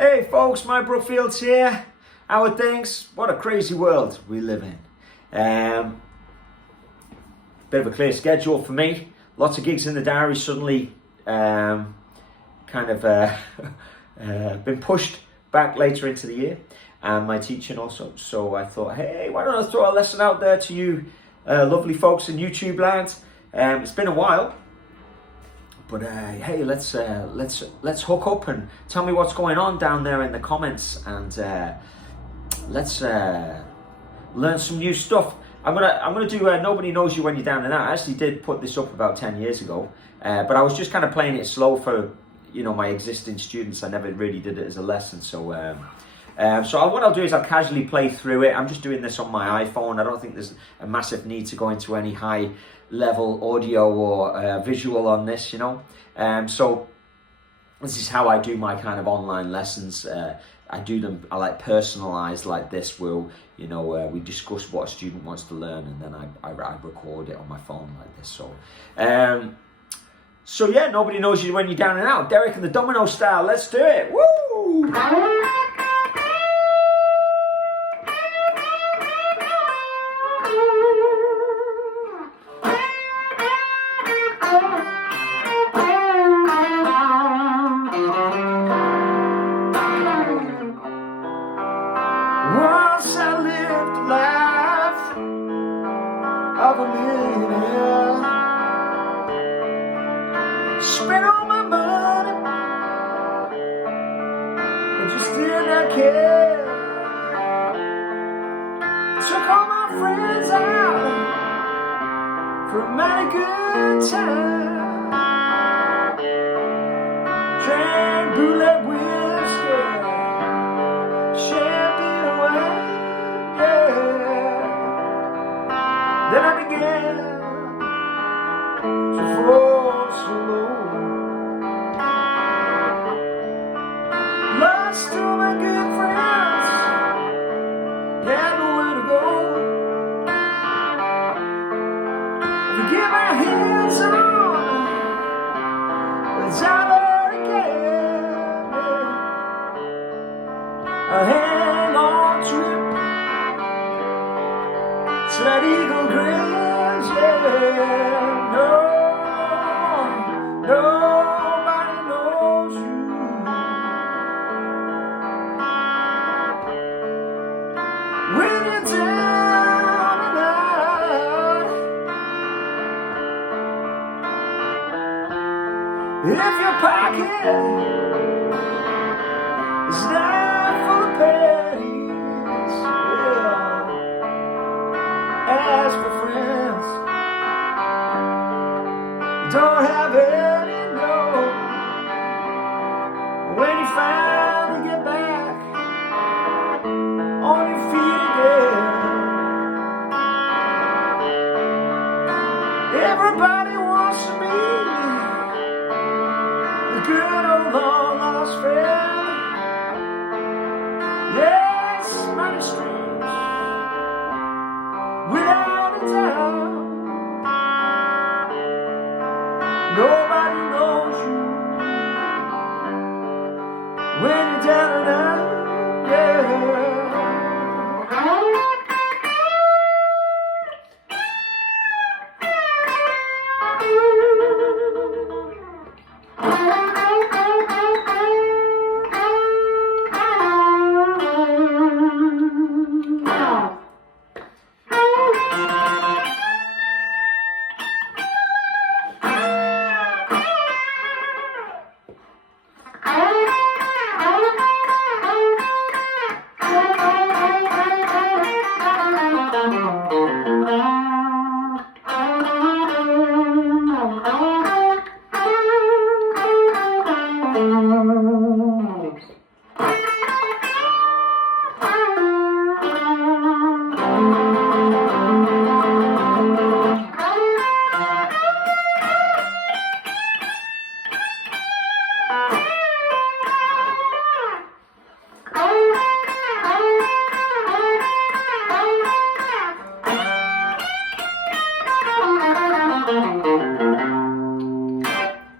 Hey folks, Mike Brookfield's here. How are things? What a crazy world we live in. Bit of a clear schedule for me. Lots of gigs in the diary suddenly been pushed back later into the year. And my teaching also. So I thought, hey, why don't I throw a lesson out there to you lovely folks in YouTube land. It's been a while. But hey, let's hook up and tell me what's going on down there in the comments, and let's learn some new stuff. I'm gonna do Nobody Knows You When You're Down and Out. I actually did put this up about 10 years ago, but I was just kind of playing it slow for my existing students. I never really did it as a lesson, so what I'll do is I'll casually play through it. I'm just doing this on my iPhone. I don't think there's a massive need to go into any high level audio or visual on this, so this is how I do my kind of online lessons. I do them, I like personalized like this, where we discuss what a student wants to learn, and then I record it on my phone like this. So yeah, Nobody Knows You When You're Down and Out. Derek and the Dominos style. Let's do it. Woo! Once I lived a life of a millionaire, spent all my money, but just did not care. Took all my friends out for a mighty good time. Drank bootleg whiskey, champagne wine, yeah. Then I began to fall slow. Lost all my good friends, had nowhere to go. If I get my hands on the dollar again, a hang-on trip to that Eagle Grange, yeah. Nobody knows you when you're down and out. If your pocket is not full of pennies, yeah. Ask for friends, don't have any, no. When you finally get back on your feet again, everybody wants to meet the good old long lost friend. Yes, money streams, without a doubt. Nobody knows you when you're down and out, yeah.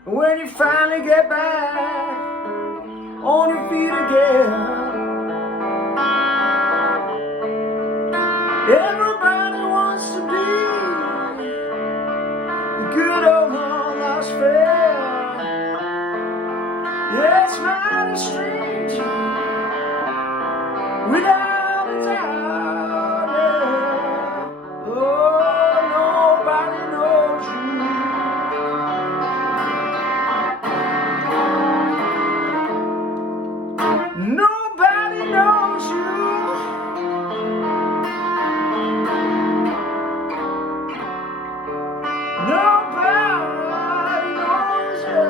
When you finally get back on your feet again. Everybody wants to be the good old lost friend. Yeah, it's mighty strange without a doubt. Yeah. Oh, nobody knows you. Nobody knows you. Nobody knows you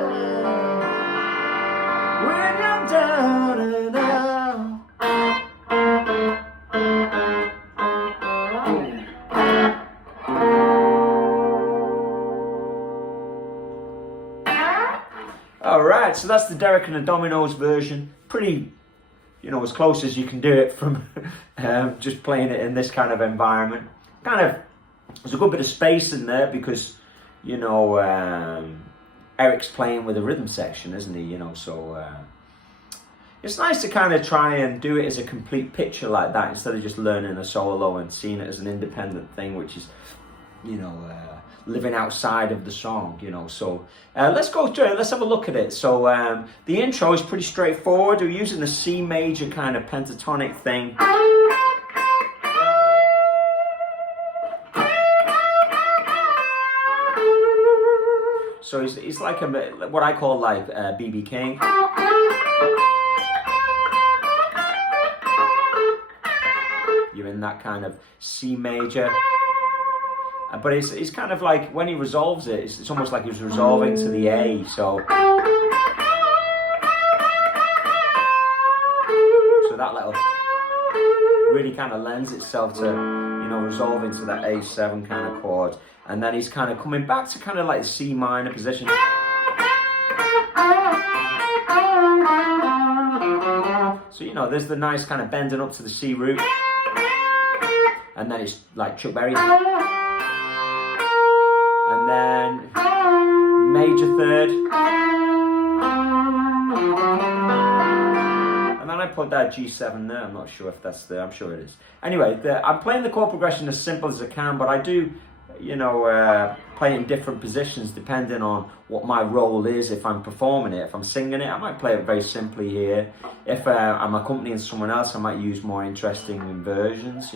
when you're down and out. All right, so that's the Derek and the Dominos version. Pretty, as close as you can do it from just playing it in this kind of environment. There's a good bit of space in there because, Eric's playing with a rhythm section, isn't he? So it's nice to kind of try and do it as a complete picture like that instead of just learning a solo and seeing it as an independent thing, which is, living outside of the song, So let's go through it. Let's have a look at it. So the intro is pretty straightforward. We're using the C major kind of pentatonic thing. So he's like what I call like B.B. King. You're in that kind of C major. But it's kind of like when he resolves it, it's almost like he's resolving to the A. So that little really kind of lends itself to, resolving to that A7 kind of chord. And then he's kind of coming back to kind of like the C minor position. So, there's the nice kind of bending up to the C root. And then it's like Chuck Berry. And then major third. And then I put that G7 there. I'm not sure if that's there. I'm sure it is. Anyway, I'm playing the chord progression as simple as I can, but I do, play in different positions depending on what my role is. If I'm performing it, if I'm singing it, I might play it very simply here. If I'm accompanying someone else, I might use more interesting inversions,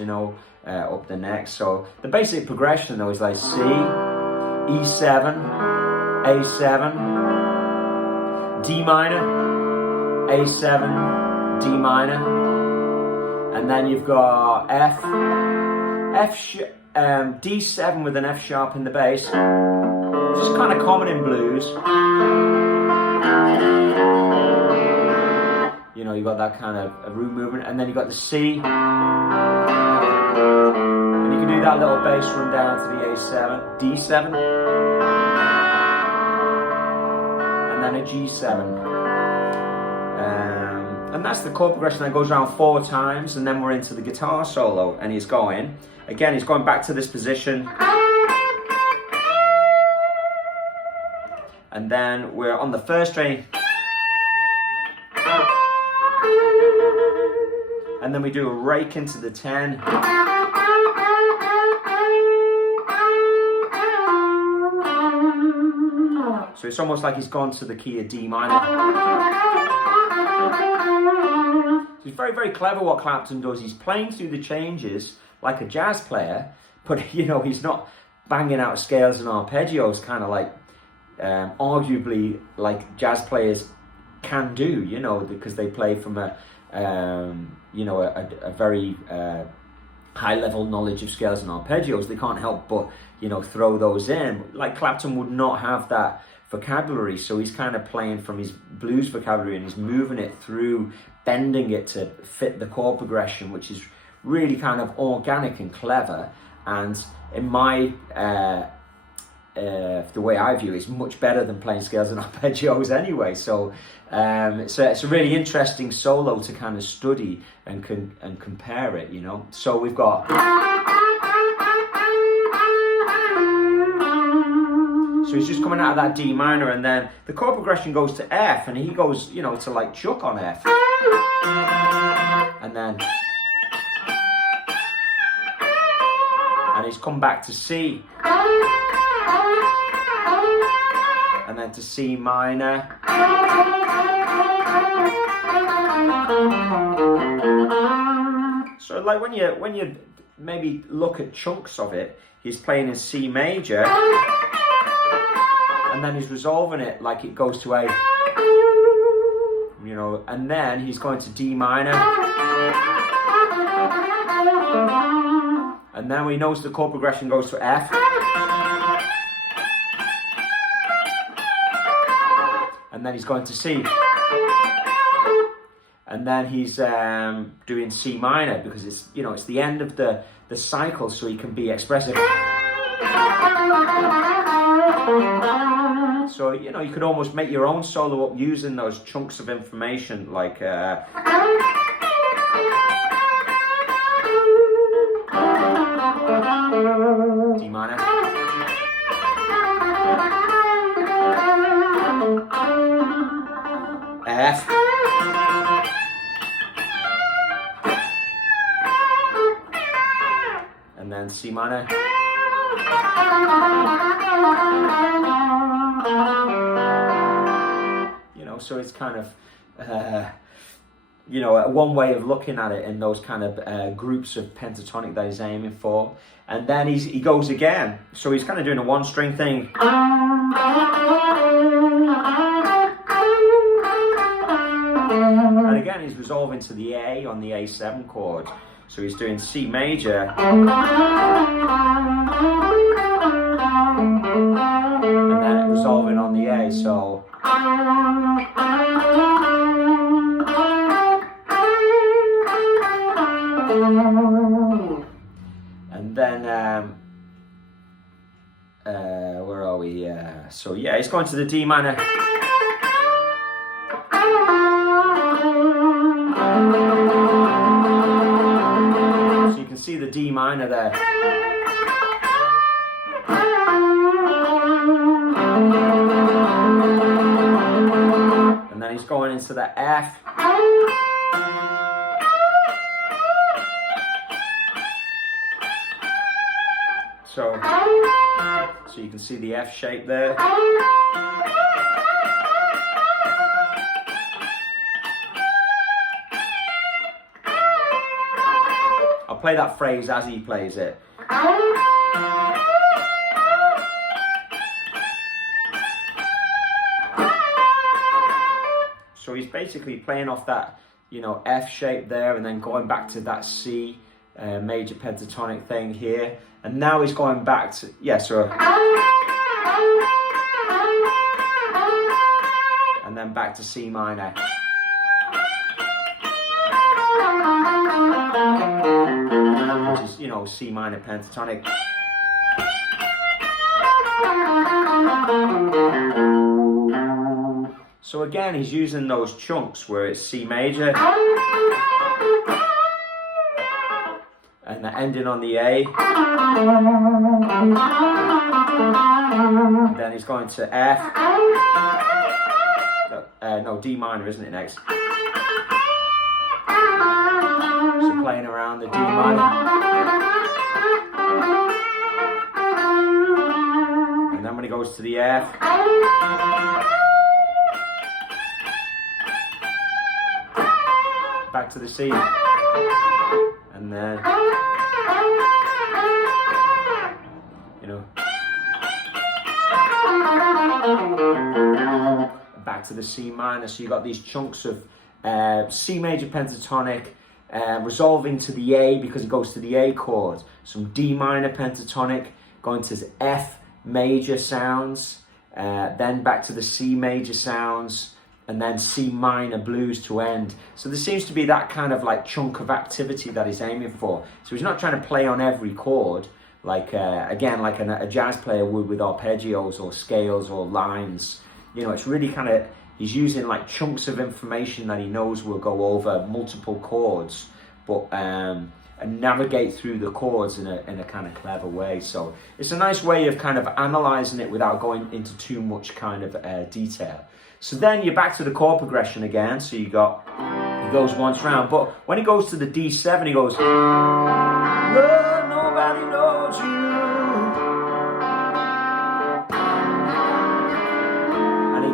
up the neck. So the basic progression though is like C, E7, A7, D minor, A7, D minor, and then you've got D7 with an F sharp in the bass, just kind of common in blues. You've got that kind of a root movement, and then you've got the C, and you can do that little bass run down to the A7, D7, and then a G7. And that's the chord progression that goes around 4 times, and then we're into the guitar solo, and he's going back to this position. And then we're on the first string. And then we do a rake into the 10. So it's almost like he's gone to the key of D minor. So it's very, very clever what Clapton does. He's playing through the changes like a jazz player, but he's not banging out scales and arpeggios kind of like arguably like jazz players can do, because they play from a very high level knowledge of scales and arpeggios. They can't help but throw those in. Like Clapton would not have that vocabulary, so he's kind of playing from his blues vocabulary and he's moving it through, bending it to fit the chord progression, which is really kind of organic and clever. And in my the way I view it, it's much better than playing scales and arpeggios anyway. So it's a really interesting solo to kind of study and compare it, So we've So he's just coming out of that D minor, and then the chord progression goes to F, and he goes, you know, to like chuck on F. And then... and he's come back to C. And then to C minor. So like when you maybe look at chunks of it, he's playing in C major, and then he's resolving it like it goes to A, you know, and then he's going to D minor, and then when he knows the chord progression goes to F, and then he's going to C. And then he's doing C minor, because it's, you know, it's the end of the cycle, so he can be expressive. So, you know, you could almost make your own solo up using those chunks of information, like D minor, F, and then C minor. You know, so it's kind of, you know, one way of looking at it in those kind of groups of pentatonic that he's aiming for. And then he goes again. So he's kind of doing a one string thing. And again, he's resolving to the A on the A7 chord. So he's doing C major, and then resolving on the A. So and then where are we? So yeah, he's going to the D minor. See the D minor there. And then he's going into the F. So you can see the F shape there. Play that phrase as he plays it. So he's basically playing off that, you know, F shape there, and then going back to that C major pentatonic thing here, and now he's going back to, yeah, so, and then back to C minor. Which is, you know, C minor pentatonic. So again, he's using those chunks where it's C major, and the ending on the A, and then he's going to F, no, D minor, isn't it, next? So playing around the D minor, and then when he goes to the F, back to the C, and then, you know, back to the C minor. So you got these chunks of C major pentatonic, resolving to the A because it goes to the A chord, some D minor pentatonic, going to F major sounds, then back to the C major sounds, and then C minor blues to end. So there seems to be that kind of like chunk of activity that he's aiming for. So he's not trying to play on every chord, like again, like a jazz player would with arpeggios or scales or lines. You know, it's really kind of, he's using like chunks of information that he knows will go over multiple chords, but navigate through the chords in a kind of clever way. So it's a nice way of kind of analysing it without going into too much kind of detail. So then you're back to the chord progression again. So he goes once round, but when he goes to the D7, he goes, Love, nobody knows you.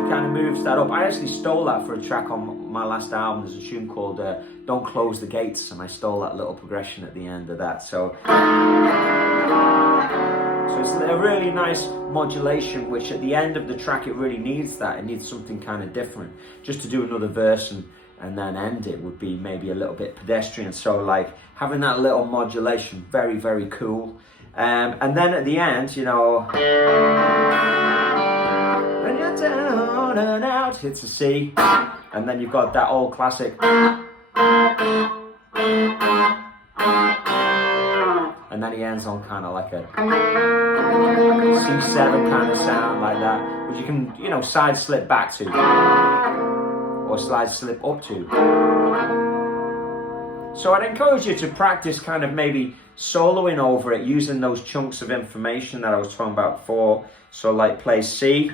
Kind of moves that up. I actually stole that for a track on my last album. There's a tune called Don't Close the Gates, and I stole that little progression at the end of that. So it's a really nice modulation, which at the end of the track it really needs that. It needs something kind of different. Just to do another verse and then end it would be maybe a little bit pedestrian. So like having that little modulation, very, very cool. And then at the end, you know, down and out, hits a C, and then you've got that old classic, and then he ends on kind of like a C7 kind of sound like that, which you can, you know, side slip back to, or slide slip up to. So I'd encourage you to practice kind of maybe soloing over it, using those chunks of information that I was talking about before. So like play C,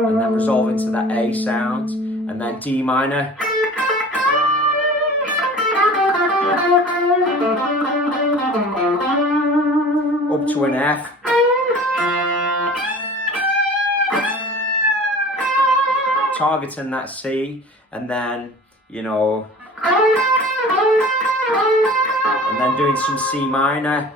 and then resolve into that A sound, and then D minor, up to an F, targeting that C, and then, you know, and then doing some C minor,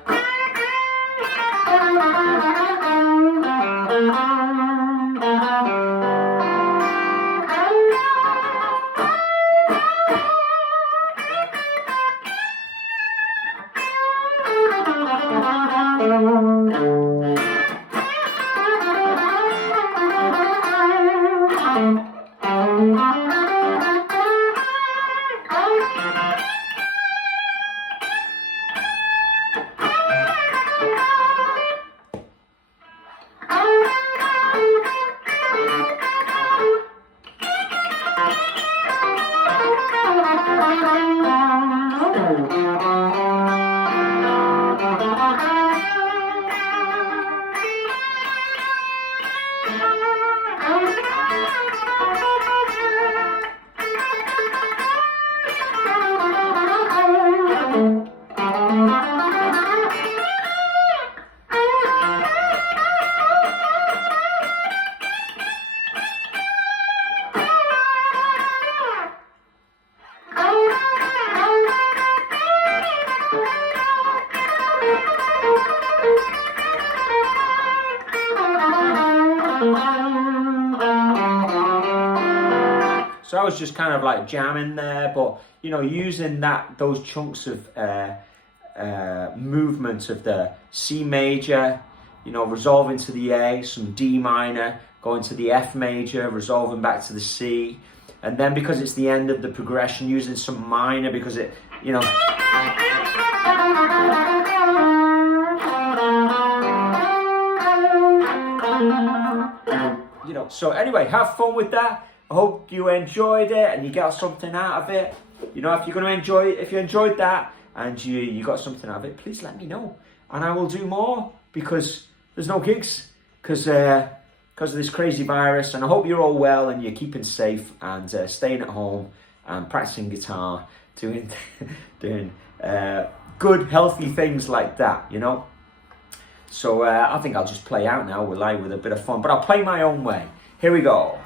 So I was just kind of like jamming there, but you know, using those chunks of movement of the C major, you know, resolving to the A, some D minor, going to the F major, resolving back to the C, and then because it's the end of the progression, using some minor because it, you know. You know, so anyway, have fun with that. I hope you enjoyed it and you got something out of it. You know, if you're going to enjoy it, if you enjoyed that and you got something out of it, please let me know. And I will do more because there's no gigs because of this crazy virus. And I hope you're all well and you're keeping safe and staying at home and practicing guitar, doing good, healthy things like that, you know. So I think I'll just play out now with a bit of fun, but I'll play my own way. Here we go.